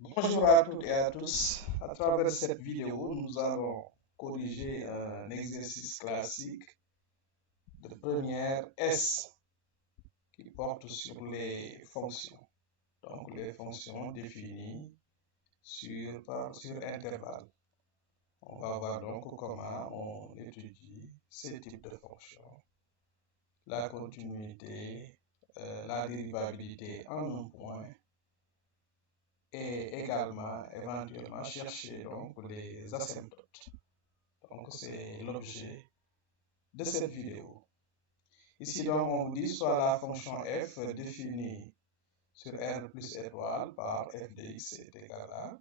Bonjour à toutes et à tous. À travers cette vidéo, nous allons corriger un exercice classique de première S qui porte sur les fonctions. Donc les fonctions définies sur intervalle. On va voir donc comment on étudie ces types de fonctions. La continuité, la dérivabilité en un point, et également éventuellement chercher donc les asymptotes. Donc c'est l'objet de cette vidéo. Ici donc on vous dit soit la fonction f définie sur R plus étoile par f de x est égal à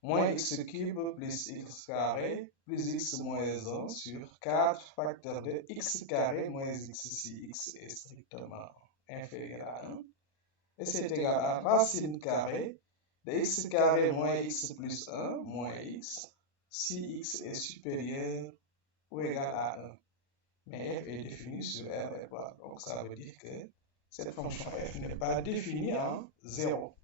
moins x cube plus x carré plus x moins 1 sur 4 facteur de x carré moins x si x est strictement inférieur à 1 et c'est égal à racine carrée de x carré moins x plus 1 moins x si x est supérieur ou égal à 1. Mais f est définie sur R étoile. Donc ça veut dire que cette fonction f n'est pas définie en 0.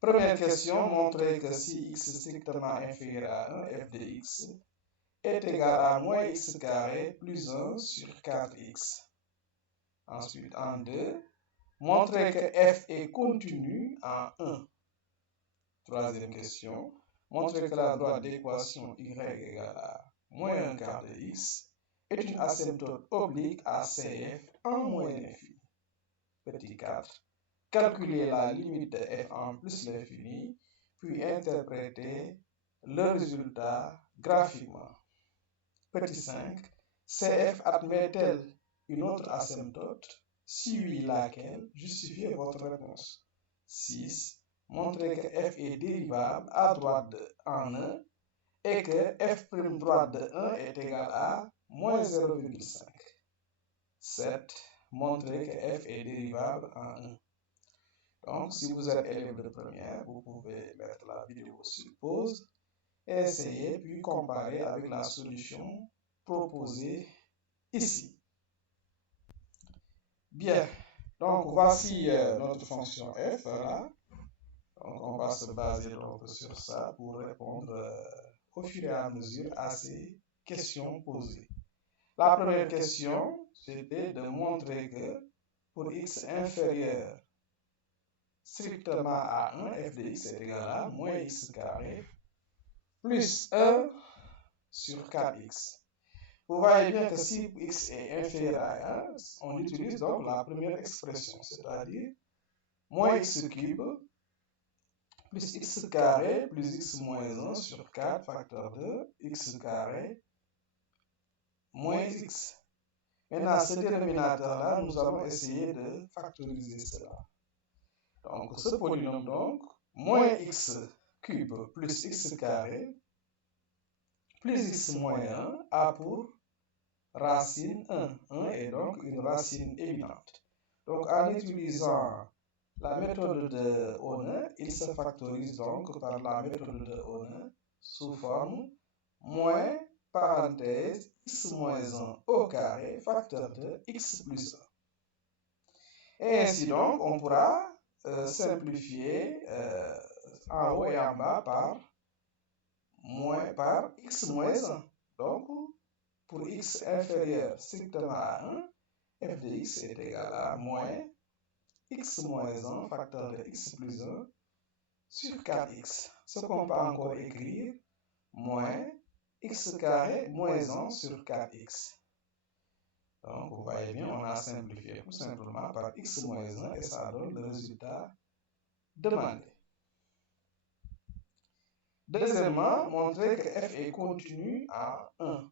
Première question, montrer que si x strictement inférieur à 1, f de x est égal à moins x carré plus 1 sur 4x. Ensuite, en 2, montrer que f est continu en 1. Troisième question, montrer que la droite d'équation y égale à moins 1 quart de x est une asymptote oblique à CF en moins l'infini. Petit 4. Calculer la limite de f en plus l'infini, puis interpréter le résultat graphiquement. Petit 5. CF admet-elle une autre asymptote? Si oui, laquelle? Justifiez votre réponse. 6. Montrer que f est dérivable à droite de en 1 et que f' droite de 1 est égal à moins 0,5. 7. Montrer que f est dérivable en 1. Donc, si vous êtes élève de première, vous pouvez mettre la vidéo sur pause et essayer, puis comparer avec la solution proposée ici. Bien, donc voici notre fonction f. Voilà. Donc, on va se baser donc sur ça pour répondre au fur et à mesure à ces questions posées. La première question, c'était de montrer que pour x inférieur strictement à 1, f de x est égal à moins x carré plus 1 sur 4x. Vous voyez bien que si x est inférieur à 1, on utilise donc la première expression, c'est-à-dire moins x cube plus x carré plus x moins 1 sur 4 facteur de x carré moins x. Maintenant, ce dénominateur-là, nous allons essayer de factoriser cela. Donc, ce polynôme, donc, moins x cube plus x carré plus x moins 1 a pour racine 1. 1 est donc une racine évidente. Donc, en utilisant la méthode de Ohn, il se factorise donc par la méthode de Ohn sous forme moins parenthèse x moins 1 au carré facteur de x plus 1. Et ainsi donc, on pourra simplifier en haut et en bas par x moins 1. Donc, pour x inférieur strictement à 1, f de x est égal à moins x moins 1 facteur de x plus 1 sur 4x. Ce qu'on peut encore écrire, moins x carré moins 1 sur 4x. Donc, vous voyez bien, on a simplifié tout simplement par x moins 1 et ça donne le résultat demandé. Deuxièmement, montrer que f est continu à 1.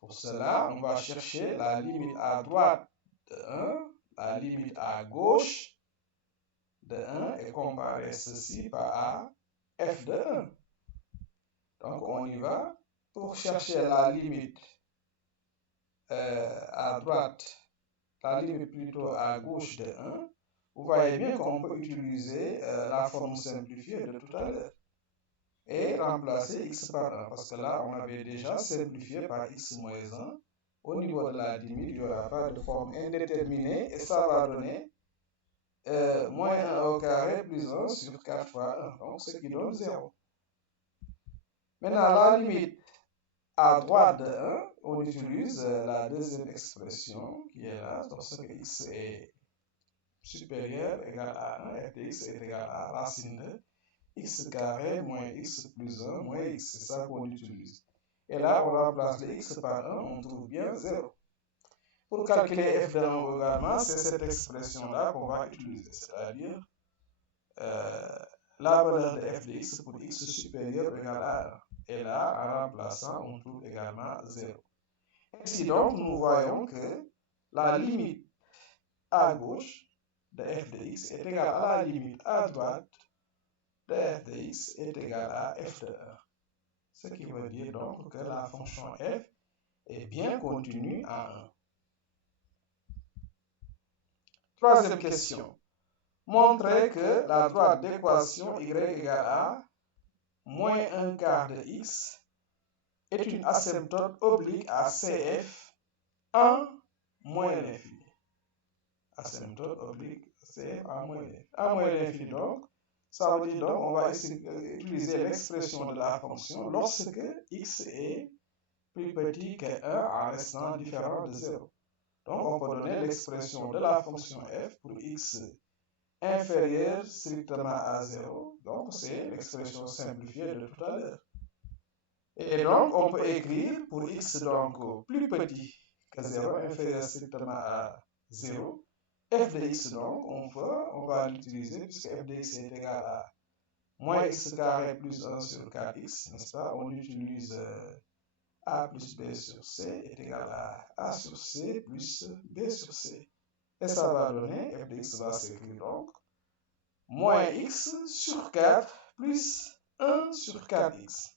Pour cela, on va chercher la limite à droite de 1, la limite à gauche de 1 et comparer ceci par f de 1. Donc, on y va pour chercher la limite à droite, la limite plutôt à gauche de 1. Vous voyez bien qu'on peut utiliser la forme simplifiée de tout à l'heure et remplacer x par 1 parce que là, on avait déjà simplifié par x moins 1. Au niveau de la limite, il n'y aura pas de forme indéterminée et ça va donner moins 1 au carré plus 1 sur 4 fois 1, donc ce qui donne 0. Maintenant, la limite à droite de 1, on utilise la deuxième expression qui est là, lorsque x est supérieur égal à 1, f de x est égal à racine de x carré moins x plus 1 moins x, c'est ça qu'on utilise. Et là, on remplace le x par 1, on trouve bien 0. Pour calculer f de 1 également, c'est cette expression-là qu'on va utiliser, c'est-à-dire la valeur de f de x pour x supérieur égal à 1. Et là, en remplaçant, on trouve également 0. Ainsi donc, nous voyons que la limite à gauche de f de x est égale à la limite à droite de f de x est égale à f de 1. Ce qui veut dire donc que la fonction f est bien continue à 1. Troisième question. Montrez que la droite d'équation y égale à moins 1 quart de x est une asymptote oblique à CF 1 moins l'infini. Asymptote oblique CF 1 moins l'infini. 1 moins l'infini donc, ça veut dire donc on va utiliser l'expression de la fonction lorsque x est plus petit que 1 en restant différent de 0. Donc on peut donner l'expression de la fonction f pour x inférieur strictement à 0. Donc c'est l'expression simplifiée de tout à l'heure. Et donc on peut écrire pour x donc plus petit que 0, inférieur strictement à 0, f de x donc on va l'utiliser puisque f de x est égal à moins x carré plus 1 sur 4x, n'est-ce pas? On utilise a plus b sur c est égal à a sur c plus b sur c. Et ça va donner, f de x va s'écrire donc moins x sur 4 plus 1 sur 4x.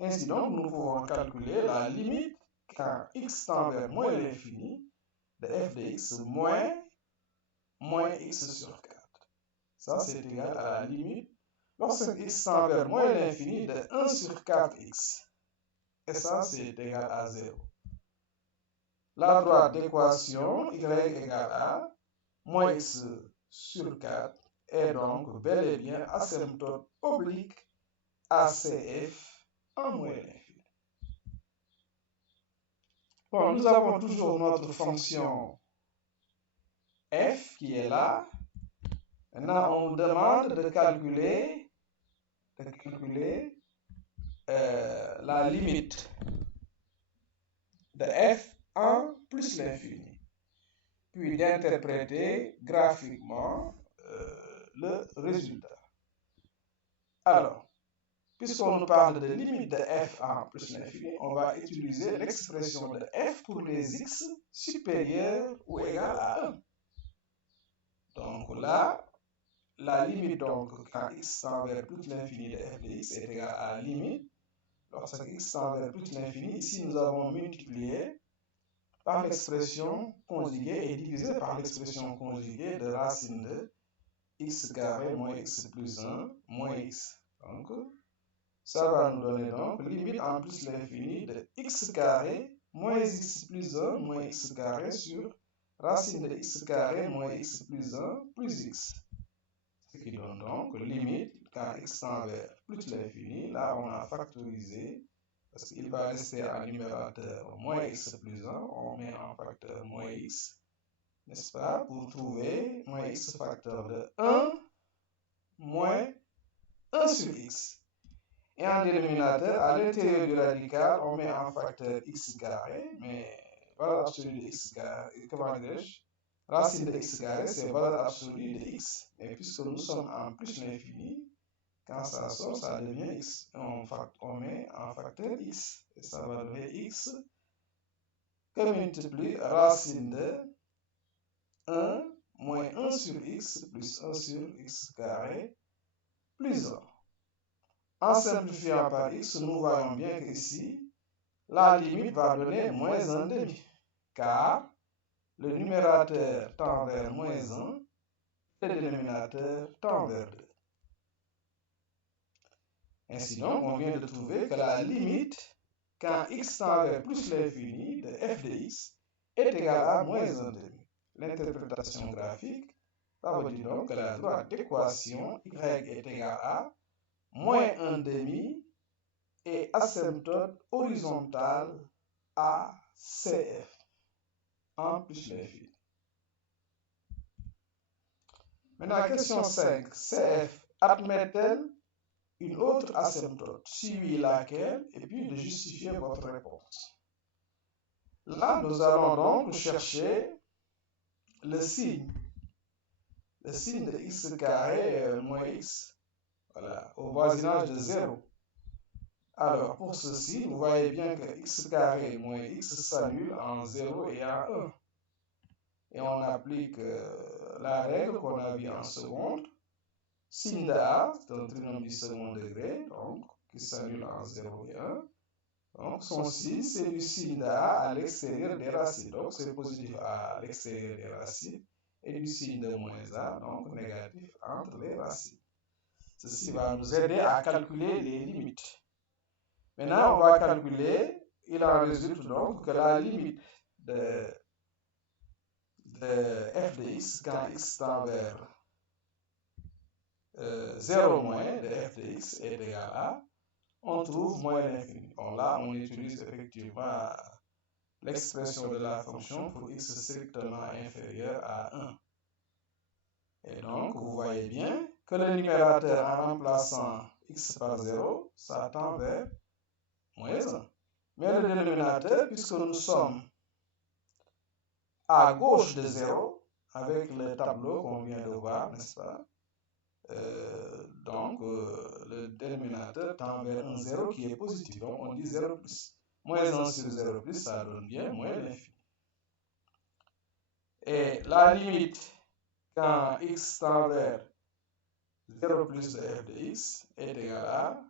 Ainsi donc, nous pouvons calculer la limite quand x tend vers moins l'infini de f de x moins x sur 4. Ça, c'est égal à la limite lorsque x tend vers moins l'infini de 1 sur 4x. Et ça, c'est égal à 0. La droite d'équation y égale à moins x sur 4 est donc bel et bien asymptote oblique à CF en moins l'infini. Bon, nous avons toujours notre fonction f qui est là. Maintenant, on nous demande de calculer la limite de f en plus l'infini, puis d'interpréter graphiquement le résultat. Alors, puisqu'on nous parle de limite de f en plus l'infini, on va utiliser l'expression de f pour les x supérieurs ou égal à 1. Donc là, la limite, donc, quand x tend vers plus l'infini de f de x est égal à la limite. Lorsque x tend vers plus l'infini, ici nous avons multiplié par l'expression conjuguée et divisé par l'expression conjuguée de racine de x carré moins x plus 1 moins x. Donc, ça va nous donner donc limite en plus l'infini de x carré moins x plus 1 moins x carré sur racine de x carré moins x plus 1 plus x. Ce qui donne donc limite quand x tend vers plus l'infini. Là, on a factorisé parce qu'il va rester en numérateur moins x plus 1. On met en facteur moins x, n'est-ce pas, pour trouver moins x facteur de 1 moins 1 sur x. Et en dénominateur, à l'intérieur du radical, on met en facteur x carré, mais valeur absolue de x carré, comment dirais-je? Racine de x carré, c'est valeur absolue de x. Mais puisque nous sommes en plus l'infini, quand ça sort, ça devient x. On met en facteur x. Et ça va donner x que multiplie racine de 1 moins 1 sur x plus 1 sur x carré plus 1. En simplifiant par x, nous voyons bien qu'ici, la limite va donner moins 1 demi, car le numérateur tend vers moins 1, le dénominateur tend vers 2. Ainsi donc, on vient de trouver que la limite, quand x tend vers plus l'infini de f de x, est égale à moins 1 demi. L'interprétation graphique Ça veut dire donc que la droite d'équation y est égale à moins 1 demi et asymptote horizontale à CF, 1 plus l'infini. Maintenant, question 5. CF admet-elle une autre asymptote, suivie laquelle, et puis de justifier votre réponse. Là, nous allons donc chercher le signe de x carré moins x, voilà, au voisinage de 0. Alors, pour ceci, vous voyez bien que x carré moins x s'annule en 0 et en 1. Et on applique la règle qu'on a vue en seconde. Signe de A, c'est un trinôme du second degré, donc qui s'annule en 0 et 1. Donc son signe, c'est du signe de A à l'extérieur des racines. Donc c'est positif à l'extérieur des racines. Et du signe de moins A, donc négatif entre les racines. Ceci va nous aider à calculer les limites. Maintenant, on va calculer, il en résulte donc que la limite de f de x quand x tend vers 0 moins de f de x est égal à, on trouve moins l'infini. Bon, là, on utilise effectivement l'expression de la fonction pour x strictement inférieur à 1. Et donc, vous voyez bien que le numérateur, en remplaçant x par 0, ça tend vers moins 1. Mais le dénominateur, puisque nous sommes à gauche de 0, avec le tableau qu'on vient de voir, n'est-ce pas? Donc, le dénominateur tend vers un 0 qui est positif. Donc, on dit 0 plus. Moins 1 sur 0 plus, ça donne bien moins l'infini. Et la limite, quand x tend vers 0 plus de f de x, est égale à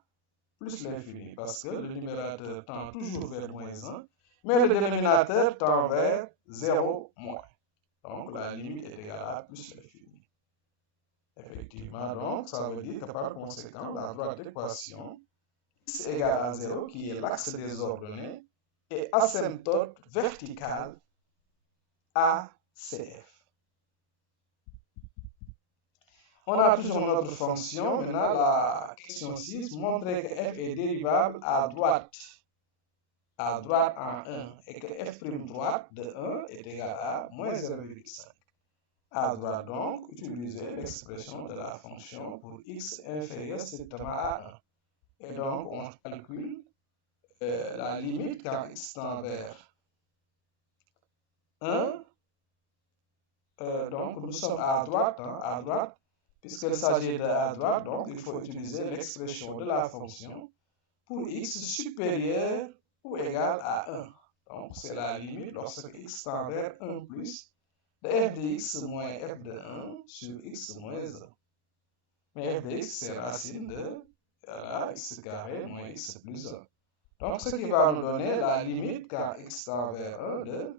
plus l'infini. Parce que le numérateur tend toujours vers moins 1, mais le dénominateur tend vers 0 moins. Donc, la limite est égale à plus l'infini. Effectivement, donc, ça veut dire que par conséquent, la droite d'équation x égale à 0, qui est l'axe des ordonnées, est asymptote verticale à CF. On a toujours notre fonction. Maintenant, la question 6, montrer que f est dérivable à droite en 1 et que f' droite de 1 est égal à moins 0,5. À droite, donc, utiliser l'expression de la fonction pour x inférieur strictement à 1. Et donc, on calcule la limite quand x tend vers 1. Donc, nous sommes à droite, puisqu'il s'agit de à droite, donc il faut utiliser l'expression de la fonction pour x supérieur ou égal à 1. Donc, c'est la limite lorsque x tend vers 1 plus de f de x moins f de 1 sur x moins 1. Mais f de x, c'est racine de x carré moins x plus 1. Donc, ce qui va nous donner la limite quand x tend vers 1 de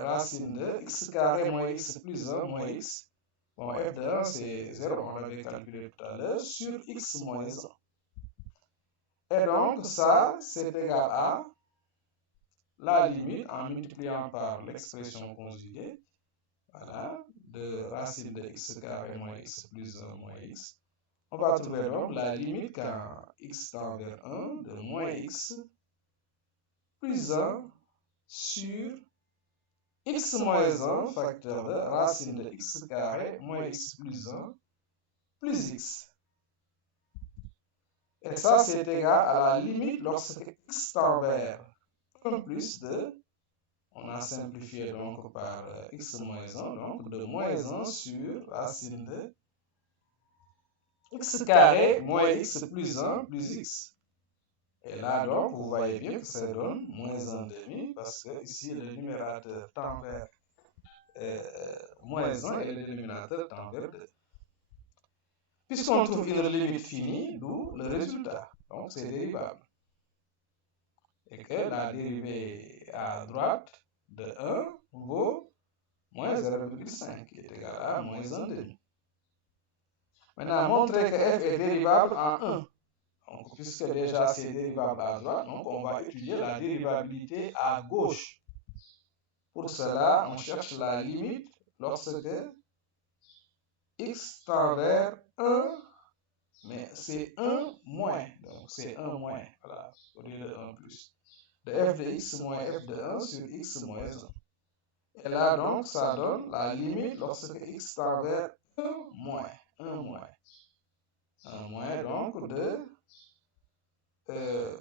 racine de x carré moins x plus 1 moins x. Bon, f de 1, c'est 0, on l'avait calculé tout à l'heure, sur x moins 1. Et donc, ça, c'est égal à la limite en multipliant par l'expression conjuguée, voilà, de racine de x carré moins x plus 1 moins x. On va trouver donc la limite quand x tend vers 1 de moins x plus 1 sur x moins 1 facteur de racine de x carré moins x plus 1 plus x. Et ça, c'est égal à la limite lorsque x tend vers 1 plus 2. On a simplifié donc par x moins 1, donc de moins 1 sur racine de x carré moins x plus 1 plus x. Et là, donc, vous voyez bien que ça donne moins 1 demi, parce que ici, le numérateur tend vers moins 1 et le dénominateur tend vers 2. Puisqu'on trouve une limite finie, d'où le résultat. Donc, c'est dérivable. Et que la dérivée à droite de 1 vaut moins 0,5, qui est égal à moins 1 demi. Maintenant, montrer que f est dérivable en 1. Donc, puisque déjà c'est dérivable à droite, donc on va étudier la dérivabilité à gauche. Pour cela, on cherche la limite lorsque x tend vers 1, mais c'est 1 moins, donc c'est 1 moins, voilà, au lieu de 1 plus, de f de x moins f de 1 sur x moins 1. Et là, donc, ça donne la limite lorsque x tend vers 1 moins, 1 moins. 1 moins, donc, de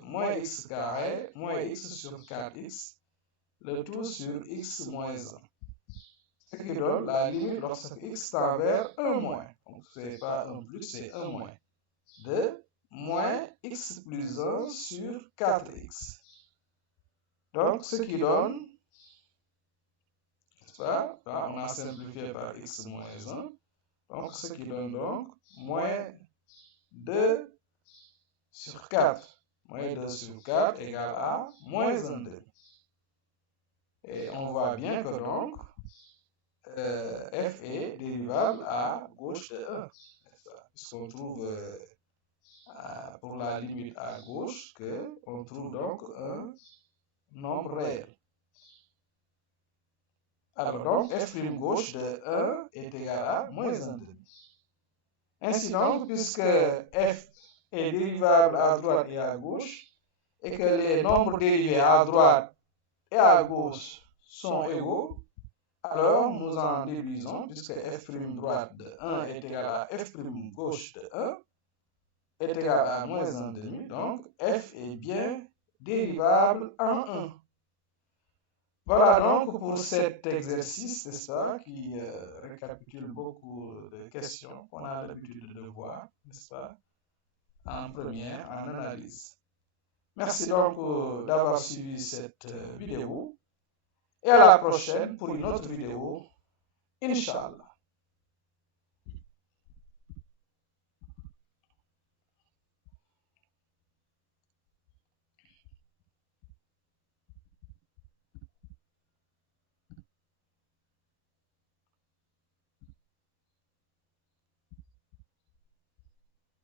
moins x carré, moins x sur 4x, le tout sur x moins 1. Ce qui donne la limite lorsque x tend vers 1 moins. Donc, ce n'est pas 1 plus, c'est 1 moins. De moins x plus 1 sur 4x. Donc, ce qui donne, n'est-ce pas? Là, on a simplifié par x moins 1. Donc, ce qui donne donc moins 2 sur 4. Moins 2 sur 4 égale à moins 1 demi. Et on voit bien que donc, f est dérivable à gauche de 1. Puisqu'on trouve pour la limite à gauche qu'on trouve donc un nombre réel. Alors donc, f' gauche de 1 est égal à moins 1 demi. Ainsi donc, puisque f est dérivable à droite et à gauche, et que les nombres dérivés à droite et à gauche sont égaux, alors nous en déduisons, puisque f' droite de 1 est égal à f' gauche de 1, est égal à moins 1 demi, donc f est bien dérivable en 1. Voilà donc pour cet exercice, n'est-ce pas, qui récapitule beaucoup de questions qu'on a l'habitude de voir, n'est-ce pas, en première, en analyse. Merci donc d'avoir suivi cette vidéo et à la prochaine pour une autre vidéo, Inch'Allah.